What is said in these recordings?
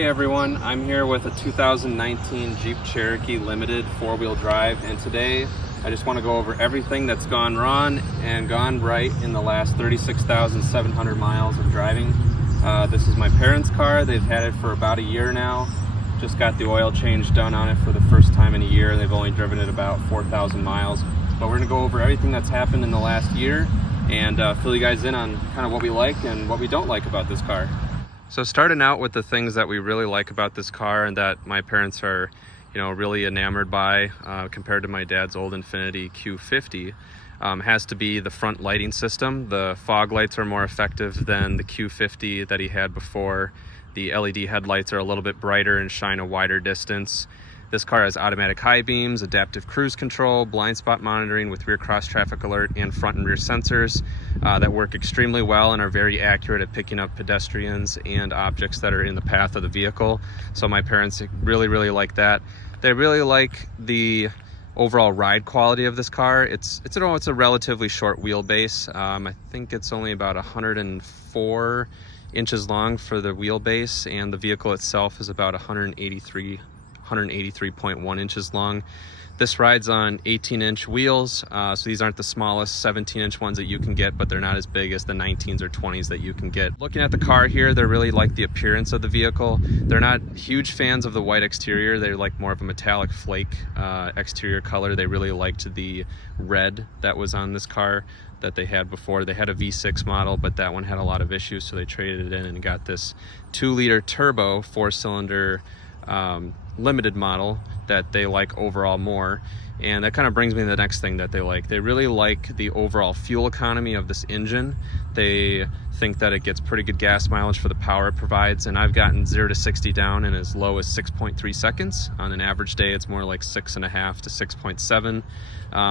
Hey everyone, I'm here with a 2019 Jeep Cherokee Limited four-wheel drive, and today I just want to go over everything that's gone wrong and gone right in the last 36,700 miles of driving. This is my parents' car. They've had it for about a year now. Just got the oil change done on it for the first time in a year. They've only driven it about 4,000 miles. But we're going to go over everything that's happened in the last year and fill you guys in on kind of what we like and what we don't like about this car. So starting out with the things that we really like about this car and that my parents are, really enamored by compared to my dad's old Infiniti Q50, has to be the front lighting system. The fog lights are more effective than the Q50 that he had before. The LED headlights are a little bit brighter and shine a wider distance. This car has automatic high beams, adaptive cruise control, blind spot monitoring with rear cross traffic alert, and front and rear sensors that work extremely well and are very accurate at picking up pedestrians and objects that are in the path of the vehicle. So my parents really like that. They really like the overall ride quality of this car. It's a relatively short wheelbase. I think it's only about 104 inches long for the wheelbase, and the vehicle itself is about 183.1 inches long. This rides on 18-inch wheels, so these aren't the smallest 17-inch ones that you can get, but they're not as big as the 19s or 20s that you can get. Looking at the car here, they really like the appearance of the vehicle. They're not huge fans of the white exterior. They like more of a metallic flake exterior color. They really liked the red that was on this car that they had before. They had a V6 model, but that one had a lot of issues, so they traded it in and got this 2-liter turbo 4-cylinder limited model that they like overall more. And that kind of brings me to the next thing that they like. They really like the overall fuel economy of this engine. They think that it gets pretty good gas mileage for the power it provides, and I've gotten 0 to 60 down in as low as 6.3 seconds. On an average day, it's more like 6.5 to 6.7.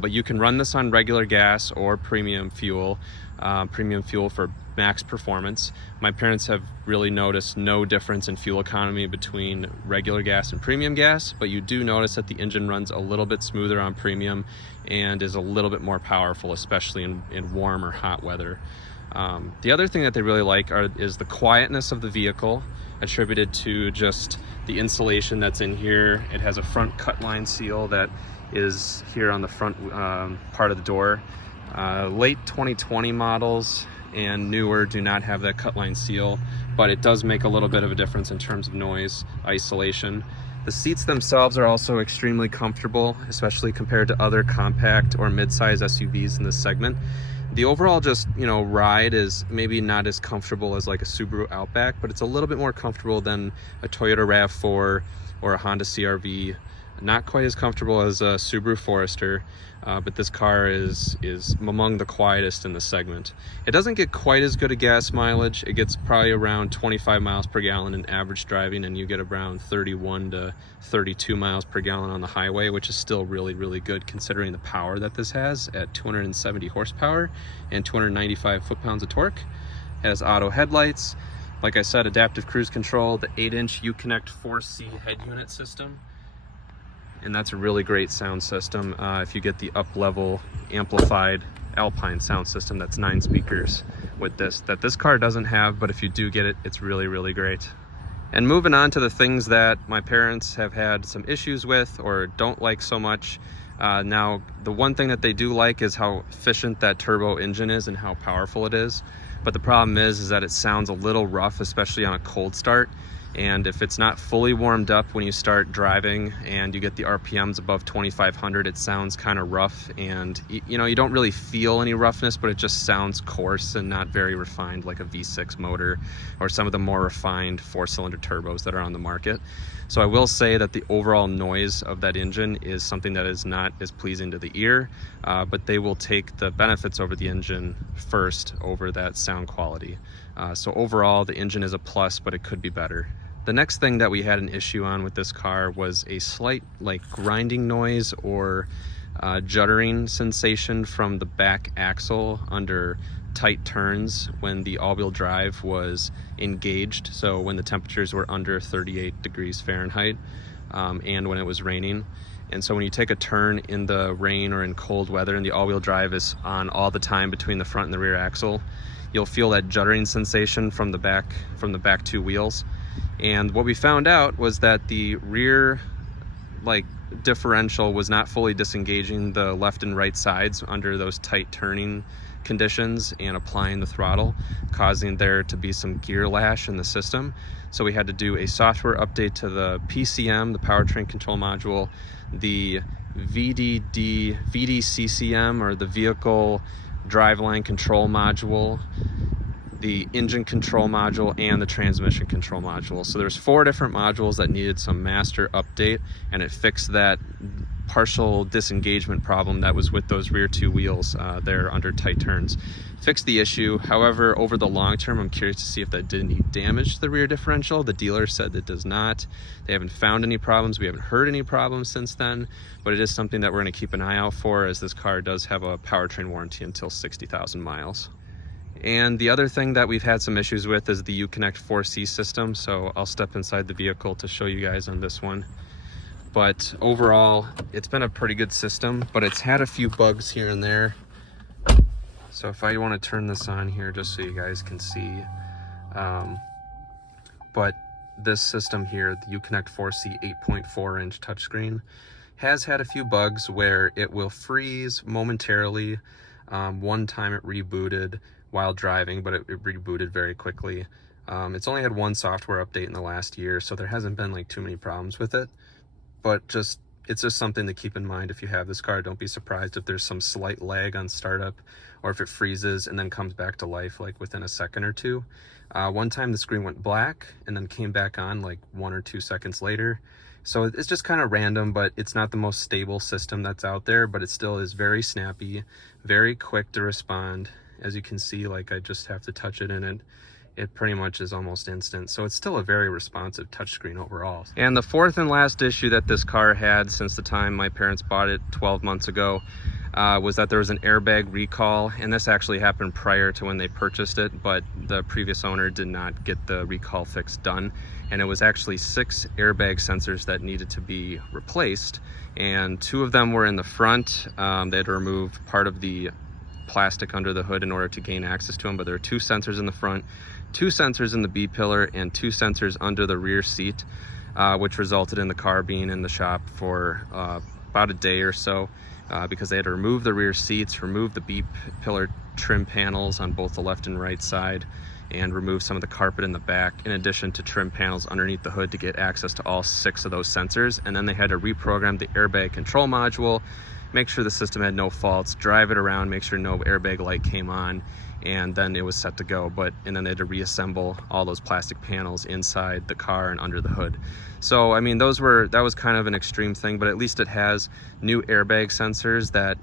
But you can run this on regular gas or premium fuel for max performance. My parents have really noticed no difference in fuel economy between regular gas and premium gas, but you do notice that the engine runs a little bit smoother on premium and is a little bit more powerful, especially in warm or hot weather. The other thing that they really like is the quietness of the vehicle, attributed to just the insulation that's in here. It has a front cut line seal that is here on the front part of the door. Late 2020 models and newer do not have that cut line seal, but it does make a little bit of a difference in terms of noise isolation. The seats themselves are also extremely comfortable, especially compared to other compact or mid-size SUVs in this segment. The overall ride is maybe not as comfortable as like a Subaru Outback, but it's a little bit more comfortable than a Toyota RAV4 or a Honda CR-V. Not quite as comfortable as a Subaru Forester, but this car is among the quietest in the segment. It doesn't get quite as good a gas mileage. It gets probably around 25 miles per gallon in average driving, and you get around 31 to 32 miles per gallon on the highway, which is still really good considering the power that this has at 270 horsepower and 295 foot-pounds of torque. It has auto headlights. Like I said, adaptive cruise control, the 8-inch Uconnect 4C head unit system. And that's a really great sound system. If you get the up-level amplified Alpine sound system, that's 9 speakers with this car doesn't have, but if you do get it, it's really great. And moving on to the things that my parents have had some issues with or don't like so much. Now, the one thing that they do like is how efficient that turbo engine is and how powerful it is. But the problem is that it sounds a little rough, especially on a cold start. And if it's not fully warmed up when you start driving and you get the RPMs above 2,500, it sounds kind of rough, and you don't really feel any roughness, but it just sounds coarse and not very refined like a V6 motor or some of the more refined 4-cylinder turbos that are on the market. So I will say that the overall noise of that engine is something that is not as pleasing to the ear, but they will take the benefits over the engine first over that sound quality. So overall, the engine is a plus, but it could be better. The next thing that we had an issue on with this car was a slight grinding noise or juddering sensation from the back axle under tight turns when the all-wheel drive was engaged. So when the temperatures were under 38 degrees Fahrenheit and when it was raining. And so when you take a turn in the rain or in cold weather and the all-wheel drive is on all the time between the front and the rear axle, you'll feel that juddering sensation from the back two wheels. And what we found out was that the rear differential was not fully disengaging the left and right sides under those tight turning conditions and applying the throttle, causing there to be some gear lash in the system. So we had to do a software update to the PCM, the powertrain control module, the VDCCM, or the vehicle driveline control module, the engine control module, and the transmission control module. So there's 4 different modules that needed some master update, and it fixed that partial disengagement problem that was with those rear 2 wheels there under tight turns. Fixed the issue. However, over the long term, I'm curious to see if that did any damage to the rear differential. The dealer said it does not. They haven't found any problems. We haven't heard any problems since then, but it is something that we're going to keep an eye out for, as this car does have a powertrain warranty until 60,000 miles. And the other thing that we've had some issues with is the Uconnect 4C system. So I'll step inside the vehicle to show you guys on this one. But overall, it's been a pretty good system, but it's had a few bugs here and there. So if I want to turn this on here just so you guys can see. But this system here, the Uconnect 4C 8.4-inch touchscreen, has had a few bugs where it will freeze momentarily. One time it rebooted while driving, but it rebooted very quickly. It's only had 1 software update in the last year, so there hasn't been too many problems with it. But it's just something to keep in mind if you have this car. Don't be surprised if there's some slight lag on startup, or if it freezes and then comes back to life within a second or two. One time the screen went black and then came back on 1 or 2 seconds later. So it's just kind of random, but it's not the most stable system that's out there, but it still is very snappy, very quick to respond. As you can see, I just have to touch it and it pretty much is almost instant. So it's still a very responsive touchscreen overall. And the 4th and last issue that this car had since the time my parents bought it 12 months ago was that there was an airbag recall. And this actually happened prior to when they purchased it, but the previous owner did not get the recall fix done. And it was actually 6 airbag sensors that needed to be replaced. And 2 of them were in the front. They had to remove part of the plastic under the hood in order to gain access to them, but there are 2 sensors in the front, 2 sensors in the B pillar, and 2 sensors under the rear seat, which resulted in the car being in the shop for about a day or so, because they had to remove the rear seats, remove the B pillar trim panels on both the left and right side, and remove some of the carpet in the back, in addition to trim panels underneath the hood to get access to all 6 of those sensors. And then they had to reprogram the airbag control module, make sure the system had no faults, drive it around, make sure no airbag light came on, and then it was set to go. And then they had to reassemble all those plastic panels inside the car and under the hood. So I mean, that was kind of an extreme thing, but at least it has new airbag sensors that,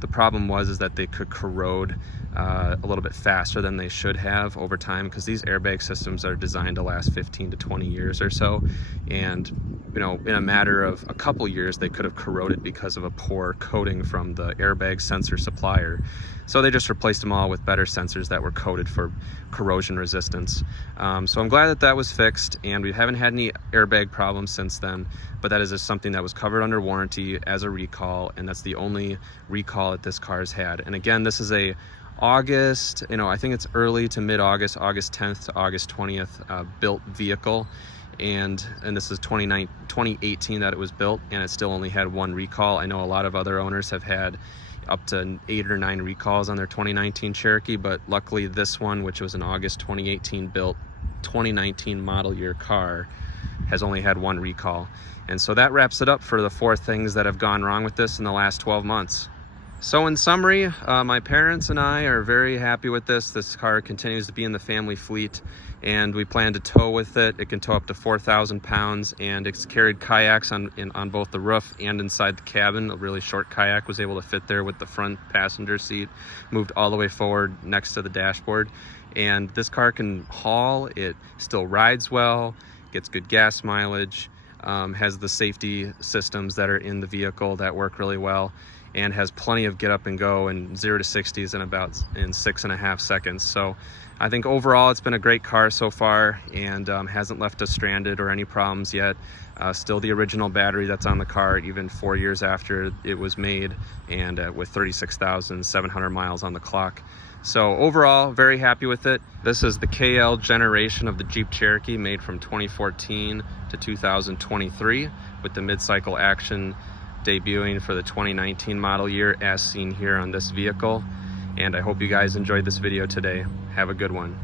the problem was that they could corrode a little bit faster than they should have over time, because these airbag systems are designed to last 15 to 20 years or so. And in a matter of a couple years, they could have corroded because of a poor coating from the airbag sensor supplier. So they just replaced them all with better sensors that were coated for corrosion resistance. So I'm glad that was fixed, and we haven't had any airbag problems since then, but that is just something that was covered under warranty as a recall, and that's the only recall that this car has had. And again, this is a August, I think it's early to mid-August, August 10th to August 20th built vehicle. And this is 2018 that it was built, and it still only had 1 recall. I know a lot of other owners have had up to 8 or 9 recalls on their 2019 Cherokee, but luckily this one, which was an August 2018 built 2019 model year car, has only had 1 recall. And so that wraps it up for the 4 things that have gone wrong with this in the last 12 months. So in summary, my parents and I are very happy with this. This car continues to be in the family fleet, and we plan to tow with it. It can tow up to 4,000 pounds, and it's carried kayaks on both the roof and inside the cabin. A really short kayak was able to fit there with the front passenger seat moved all the way forward next to the dashboard. And this car can haul. It still rides well, gets good gas mileage, has the safety systems that are in the vehicle that work really well. and has plenty of get up and go and 0 to 60s in 6.5 seconds. So I think overall it's been a great car so far, and hasn't left us stranded or any problems yet. Still the original battery that's on the car even 4 years after it was made, and with 36,700 miles on the clock. So overall, very happy with it. This is the KL generation of the Jeep Cherokee, made from 2014 to 2023, with the mid-cycle action debuting for the 2019 model year as seen here on this vehicle. And I hope you guys enjoyed this video today. Have a good one.